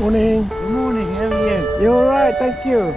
Morning. Good morning, how are you? You're all right, thank you.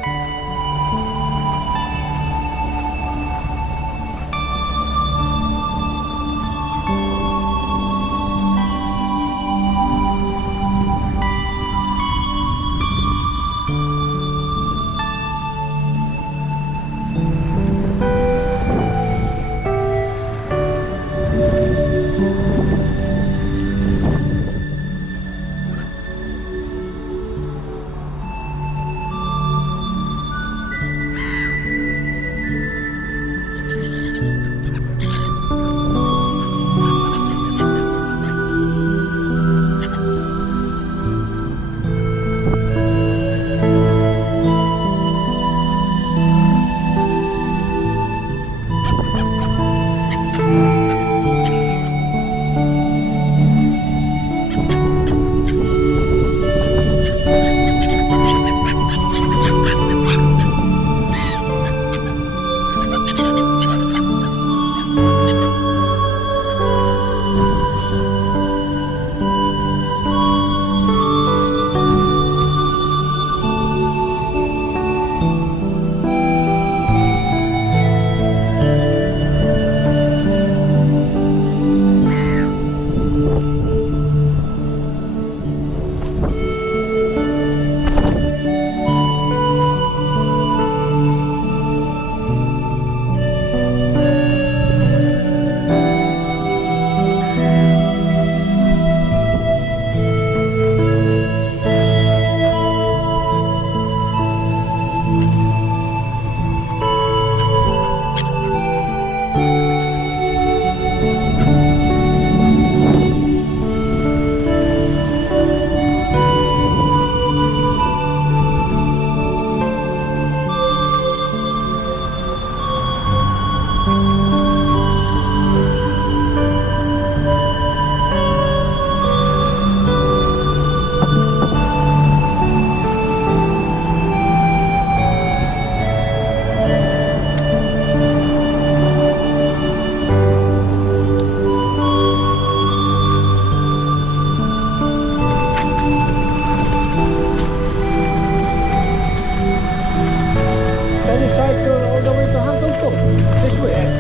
Can you cycle all the way to Hangtong? This way? Yes.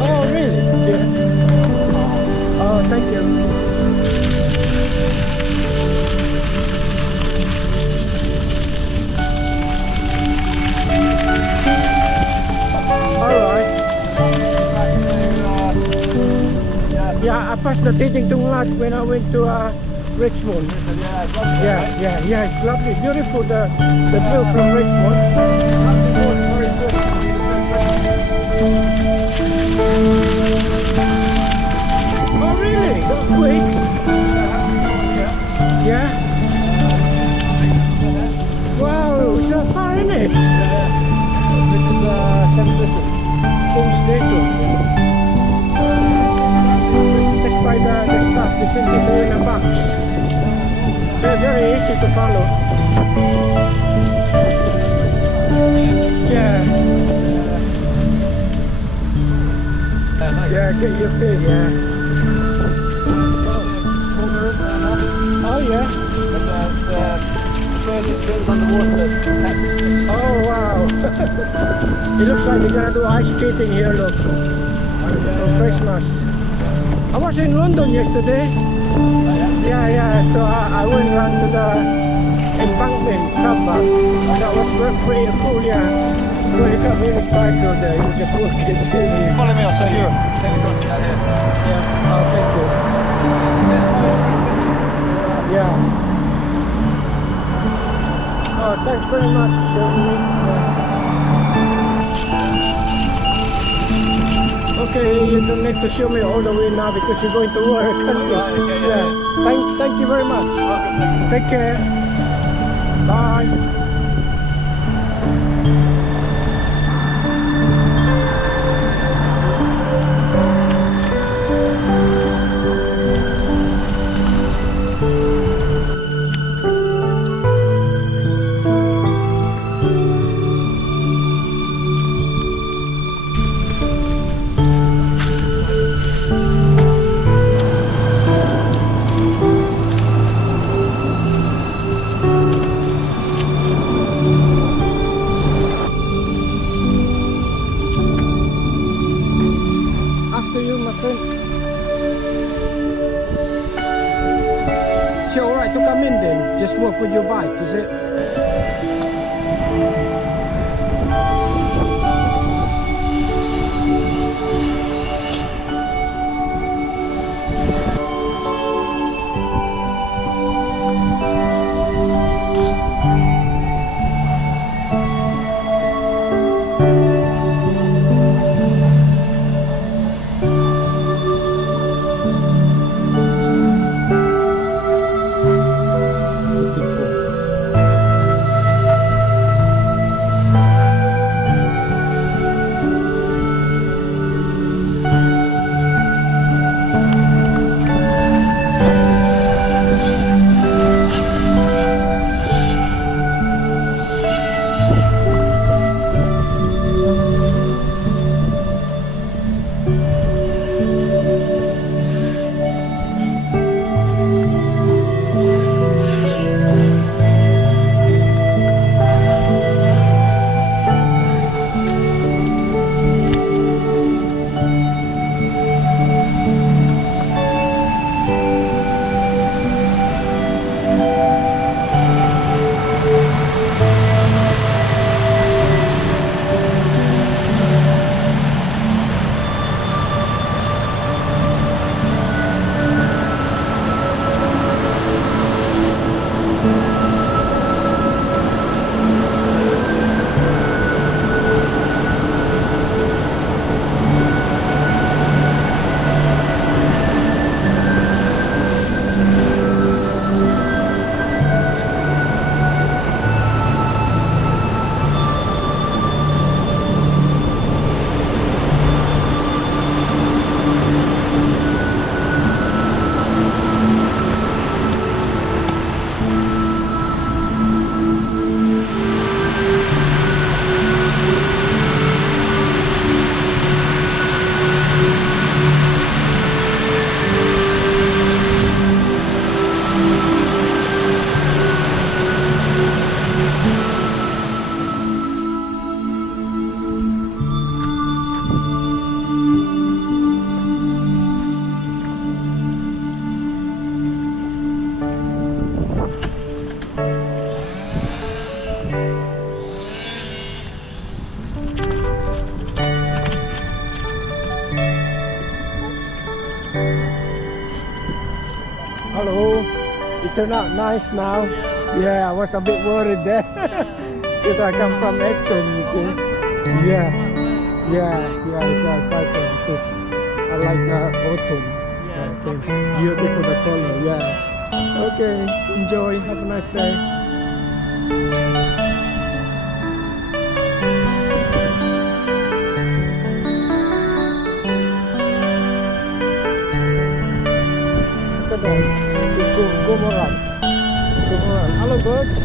Oh, really? Yeah. Oh, thank you. All right. Yeah, I passed the Titing Tung Lat when I went to Richmond. Yeah, it's lovely, beautiful. The view from Richmond. Oh, really? That quick? Yeah. Wow, it's not far, isn't it? This is Kensington. Homestead. That's by the staff, they simply go in a box. They're very easy to follow. Yeah. Yeah, get your feel, yeah. Oh, yeah. Oh, wow. It looks like you're gonna do ice skating here, look. For Christmas. I was in London yesterday. Yeah, so I went around to the embankment, Samba. That was pretty cool, yeah. Well, you can't really cycle there, you just walk it. Follow me, I'll show you. Take the crossing out here. Yeah, oh, thank you. Yeah. Oh, thanks very much for showing me. Yeah. Okay, you don't need to show me all the way now because you're going to work, can't you? Right, okay, yeah. Thank you very much. Take care. Bye. then. Just walk with your bike, is it? Hello. It turned out nice now. Yeah, I was a bit worried there. Because I come from Exxon, you see. Yeah. Yeah, it's a cycle because I like autumn. Things beautiful the color. Yeah. Okay, enjoy. Have a nice day. Look at that. Go more around. Go more around. Hello, birds.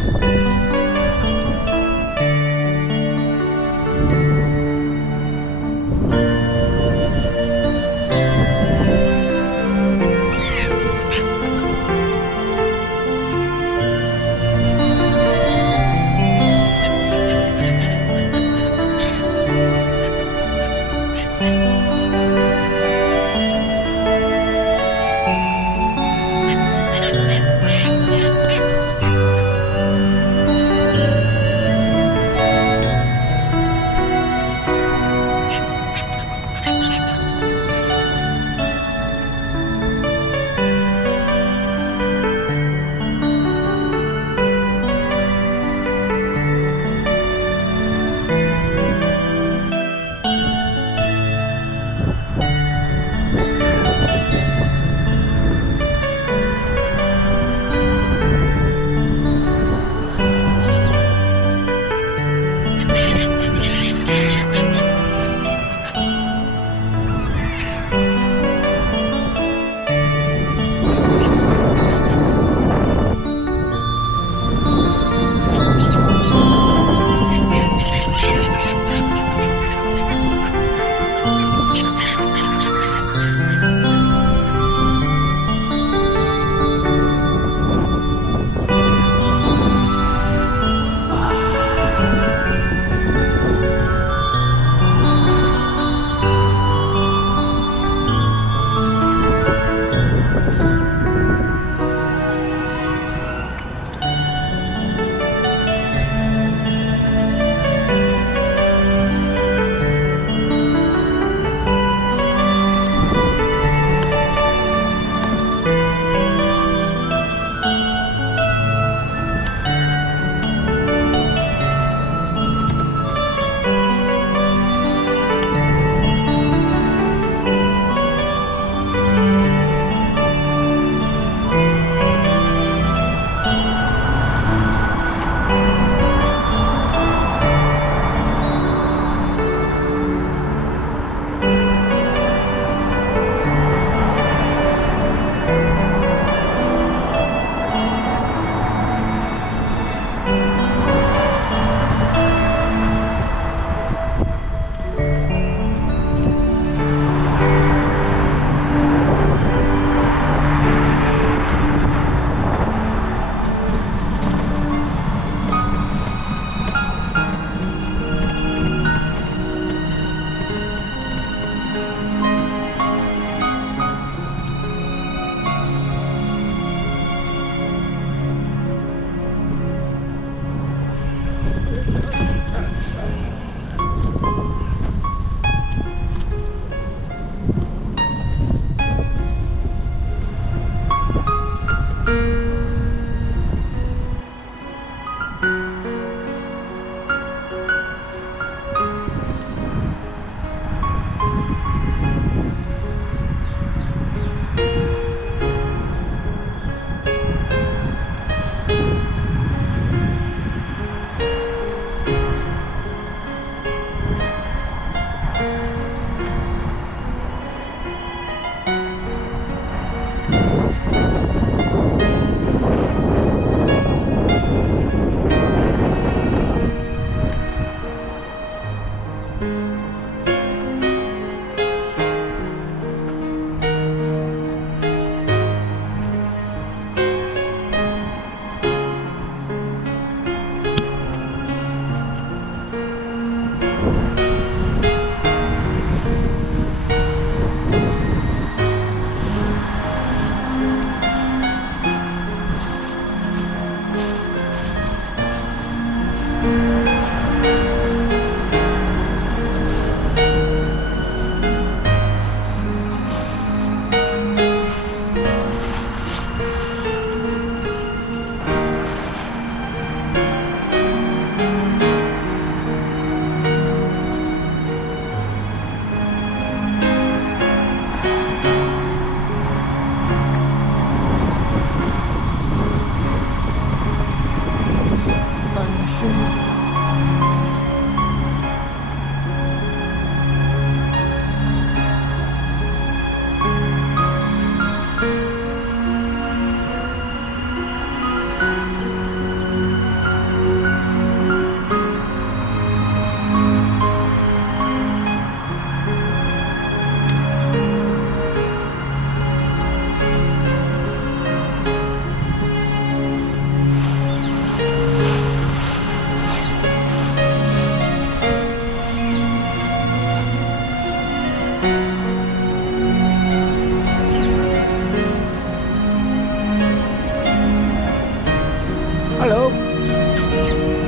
Hello.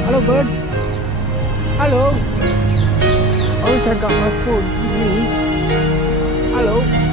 Hello, bird. Hello. I wish I got my food with me. Hello.